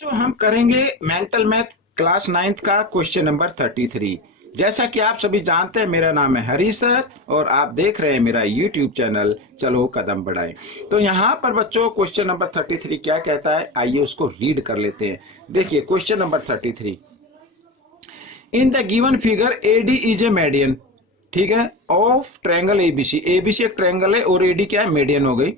जो हम करेंगे मेंटल मैथ क्लास 9th का क्वेश्चन नंबर 33। जैसा कि आप सभी जानते हैं, मेरा नाम है हरी सर और आप देख रहे हैं मेरा यूट्यूब चैनल चलो कदम बढ़ाएं। तो यहाँ पर बच्चों क्वेश्चन नंबर 33 क्या कहता है, आइए उसको रीड कर लेते हैं। देखिए question number 33, in the given figure AD is a median, ठीक है, ऑफ ट्रायंगल एबीसी। एबीसी एक ट्रायंगल है और एडी क्या है, मीडियन हो गई,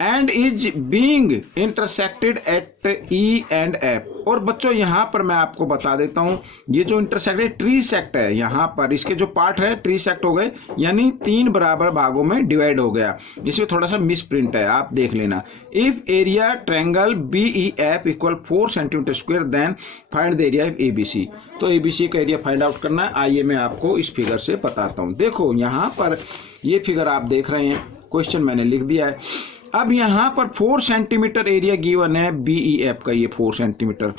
and is being intersected at E and F. और बच्चों यहाँ पर मैं आपको बता देता हूँ, ये जो इंटरसेक्ट है ट्री सेक्ट है, यहाँ पर इसके जो पार्ट है ट्री सेक्ट हो गए, यानी 3 बराबर भागों में डिवाइड हो गया। इसमें थोड़ा सा मिस प्रिंट है, आप देख लेना। If area triangle B E F equal 4 centimetre square, then find the area of ABC. तो एबीसी का एरिया फाइंड आउट करना है। आइए मैं आपको इस फिगर से बताता हूँ। देखो यहाँ पर ये फिगर आप देख रहे हैं, क्वेश्चन मैंने लिख दिया है। अब यहाँ पर 4 सेंटीमीटर एरिया गिवन है बीईएफ का, ये 4 सेंटीमीटर,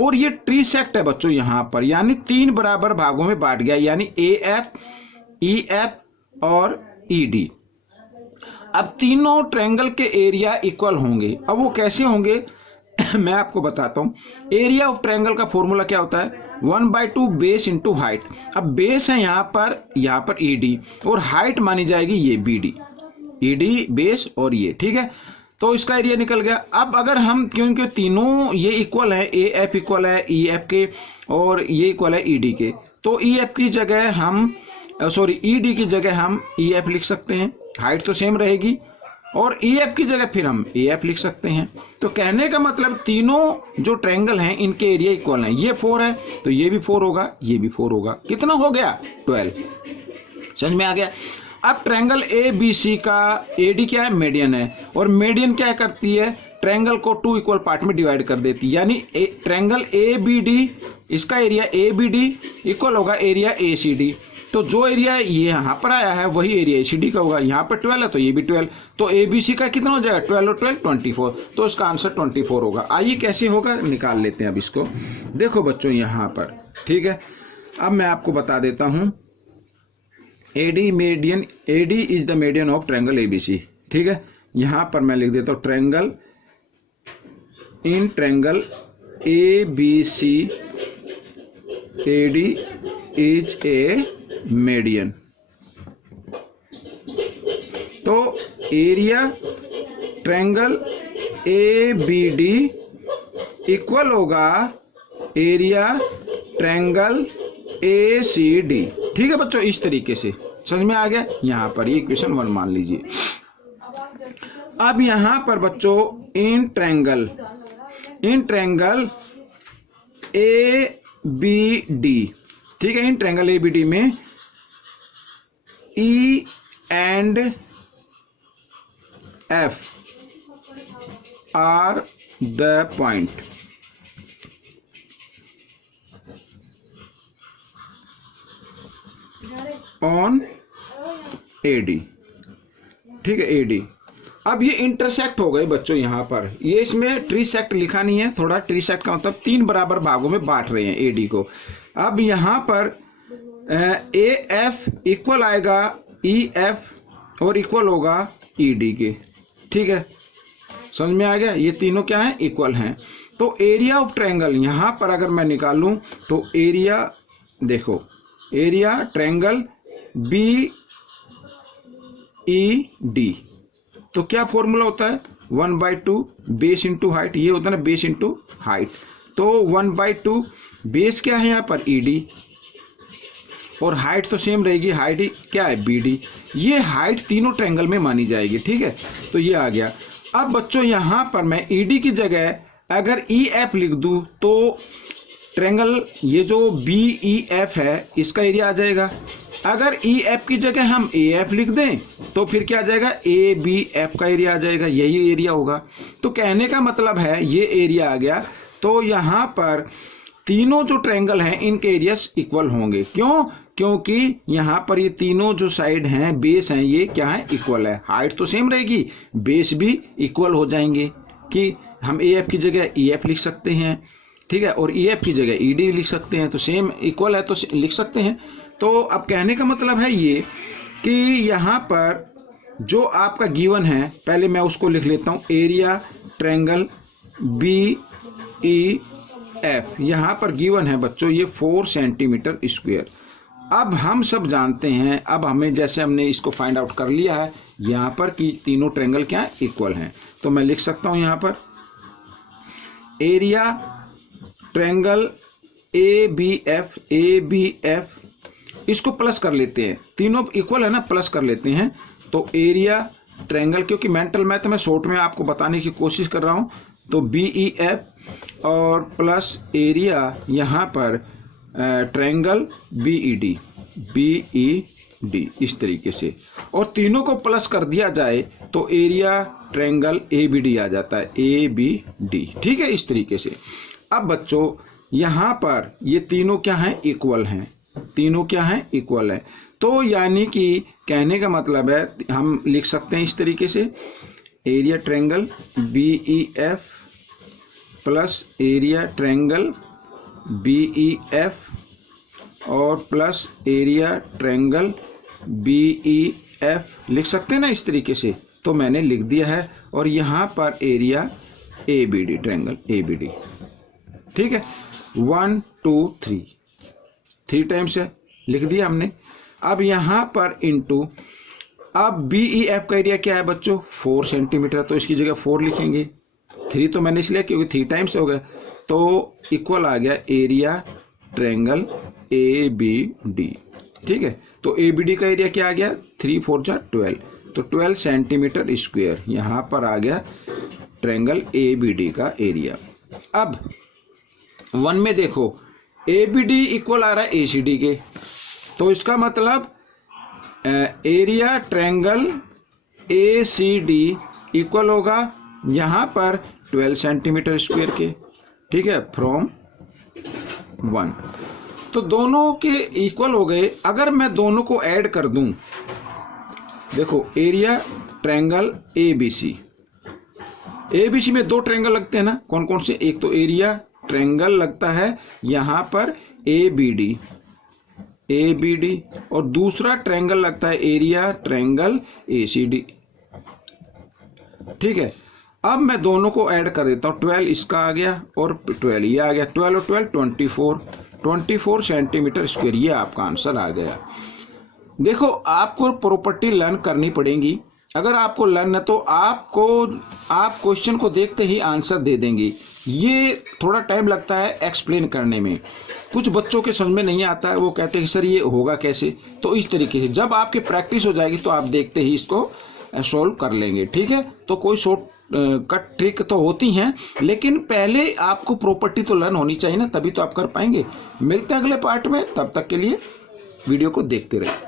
और ये ट्री सेक्ट है बच्चों यहाँ पर, यानी 3 बराबर भागों में बांट गया, यानी एएफ, ईएफ और ईडी। अब तीनों ट्रायंगल के एरिया इक्वल होंगे। अब वो कैसे होंगे मैं आपको बताता हूँ। एरिया ऑफ ट्रायंगल का फॉर्मूला क्या होता है, 1/2 बेस इंटू हाइट। अब बेस है यहाँ पर ईडी और हाइट मानी जाएगी ये बीडी, ईडी बेस और ये, ठीक है। तो इसका एरिया निकल गया। अब अगर हम, क्योंकि तीनों ये इक्वल है, ए एफ इक्वल है ई एफ के और ये इक्वल है ईडी के, तो ई एफ की जगह हम ईडी की जगह हम ई एफ लिख सकते हैं, हाइट तो सेम रहेगी, और ई एफ की जगह फिर हम ए एफ लिख सकते हैं। तो कहने का मतलब तीनों जो ट्रायंगल हैं इनके एरिया इक्वल हैं। ये 4 है तो ये भी 4 होगा, ये भी 4 होगा। कितना हो गया, 12। समझ में आ गया। अब ट्रायंगल ए बी सी का एडी क्या है, मीडियन है, और मीडियन क्या करती है, ट्रायंगल को 2 इक्वल पार्ट में डिवाइड कर देती है, यानी ट्रायंगल ए बी डी, इसका area A B D equal होगा एरिया ए सी डी। तो जो एरिया ये यहाँ पर आया है वही एरिया ए सी डी का होगा। यहाँ पर 12 है तो ये भी 12, तो ए बी सी का कितना हो जाएगा, 12 और 12 24, तो इसका आंसर 24 होगा। आइए कैसे होगा निकाल लेते हैं अब इसको। देखो बच्चों यहाँ पर, ठीक है, अब मैं आपको बता देता हूँ। AD median, AD is the median of triangle ABC, ठीक है। यहां पर मैं लिख देता हूं triangle, in triangle A B C AD is a median. तो area triangle A B D equal होगा area triangle A C D, ठीक है बच्चों। इस तरीके से समझ में आ गया। यहां पर ये इक्वेशन 1 मान लीजिए। अब यहां पर बच्चों in triangle A B D, ठीक है, in triangle A B D में E and F are the point, on AD, ठीक है, एडी। अब ये इंटरसेक्ट हो गए बच्चों यहाँ पर, ये इसमें ट्री सेक्ट लिखा नहीं है, थोड़ा ट्री सेक्ट का मतलब 3 बराबर भागों में बांट रहे हैं एडी को। अब यहाँ पर ए एफ इक्वल आएगा ई एफ और इक्वल होगा ई डी के, ठीक है। समझ में आ गया, ये तीनों क्या है, इक्वल हैं। तो एरिया ऑफ ट्रायंगल यहाँ पर अगर मैं निकालूं तो एरिया, देखो area triangle B E D, तो क्या फॉर्मूला होता है, 1/2 बेस इंटू हाइट, ये होता है ना बेस इंटू हाइट। तो 1/2 बेस क्या है यहाँ पर ई डी, और हाइट तो सेम रहेगी, हाइट क्या है बी डी। ये हाइट तीनों ट्रायंगल में मानी जाएगी, ठीक है। तो ये आ गया। अब बच्चों यहाँ पर मैं ई डी की जगह अगर ई एफ लिख दूं तो ट्रायंगल ये जो बी ई एफ है इसका एरिया आ जाएगा। अगर ई एफ की जगह हम ए एफ लिख दें तो फिर क्या आ जाएगा, ए बी एफ का एरिया आ जाएगा, यही एरिया होगा। तो कहने का मतलब है ये एरिया आ गया। तो यहाँ पर तीनों जो ट्रायंगल हैं इनके एरियास इक्वल होंगे। क्यों, क्योंकि यहाँ पर ये तीनों जो साइड हैं बेस हैं ये क्या है, इक्वल है। हाइट तो सेम रहेगी, बेस भी इक्वल हो जाएंगे, कि हम ए एफ की जगह ई एफ लिख सकते हैं, ठीक है, और ई एफ की जगह ई डी लिख सकते हैं, तो सेम इक्वल है तो लिख सकते हैं। तो अब कहने का मतलब है ये कि यहाँ पर जो आपका गिवन है, पहले मैं उसको लिख लेता हूँ, एरिया ट्रायंगल बी BEF यहाँ पर गिवन है बच्चों ये 4 सेंटीमीटर स्क्वायर। अब हम सब जानते हैं, अब हमें जैसे हमने इसको फाइंड आउट कर लिया है यहाँ पर कि तीनों ट्रायंगल क्या है, इक्वल हैं, तो मैं लिख सकता हूँ यहाँ पर एरिया ट्रायंगल ABF इसको प्लस कर लेते हैं, तीनों इक्वल है ना, प्लस कर लेते हैं। तो एरिया ट्रायंगल, क्योंकि मेंटल मैथ में शॉर्ट में आपको बताने की कोशिश कर रहा हूँ, तो BEF और प्लस एरिया यहाँ पर ट्रायंगल BED इस तरीके से, और तीनों को प्लस कर दिया जाए तो एरिया ट्रायंगल ABD आ जाता है, ABD। ठीक है, इस तरीके से। अब बच्चों यहाँ पर ये तीनों क्या हैं, इक्वल हैं, तीनों क्या हैं, इक्वल हैं। तो यानी कि कहने का मतलब है हम लिख सकते हैं इस तरीके से area triangle BEF plus area triangle BEF और प्लस एरिया ट्रायंगल BEF लिख सकते हैं ना इस तरीके से। तो मैंने लिख दिया है, और यहाँ पर एरिया ABD ट्रायंगल ABD। ठीक है, 1 2 3 टाइम्स है, लिख दिया हमने। अब यहाँ पर इंटू, अब BEF का एरिया क्या है बच्चों, 4 सेंटीमीटर, तो इसकी जगह 4 लिखेंगे। 3 तो मैंने इसलिए क्योंकि 3 टाइम्स हो गया, तो इक्वल आ गया एरिया ट्रायंगल ABD। ठीक है, तो ABD का एरिया क्या आ गया, 3 4 जा 12, तो 12 सेंटीमीटर स्क्वायर यहाँ पर आ गया ट्रायंगल ABD का एरिया। अब 1 में देखो ABD इक्वल आ रहा है ACD के, तो इसका मतलब एरिया ट्रायंगल ACD इक्वल होगा यहाँ पर 12 सेंटीमीटर स्क्वायर के। ठीक है, फ्रॉम 1, तो दोनों के इक्वल हो गए। अगर मैं दोनों को ऐड कर दूं, देखो एरिया ट्रायंगल ABC में 2 ट्रायंगल लगते हैं ना, कौन कौन से, एक तो एरिया ट्रायंगल लगता है यहाँ पर ABD और दूसरा ट्रायंगल लगता है एरिया ट्रायंगल ACD। ठीक है, अब मैं दोनों को ऐड कर देता हूँ, 12 इसका आ गया और 12 ये आ गया, 12 और 12 24 सेंटीमीटर स्क्वायर, ये आपका आंसर आ गया। देखो आपको प्रॉपर्टी लर्न करनी पड़ेगी, अगर आपको लर्न है तो आप क्वेश्चन को देखते ही आंसर दे देंगे। ये थोड़ा टाइम लगता है एक्सप्लेन करने में, कुछ बच्चों के समझ में नहीं आता है, वो कहते हैं सर ये होगा कैसे। तो इस तरीके से जब आपकी प्रैक्टिस हो जाएगी तो आप देखते ही इसको सॉल्व कर लेंगे। ठीक है, तो कोई शॉर्ट कट ट्रिक तो होती हैं, लेकिन पहले आपको प्रॉपर्टी तो लर्न होनी चाहिए ना, तभी तो आप कर पाएंगे। मिलते हैं अगले पार्ट में, तब तक के लिए वीडियो को देखते रहें।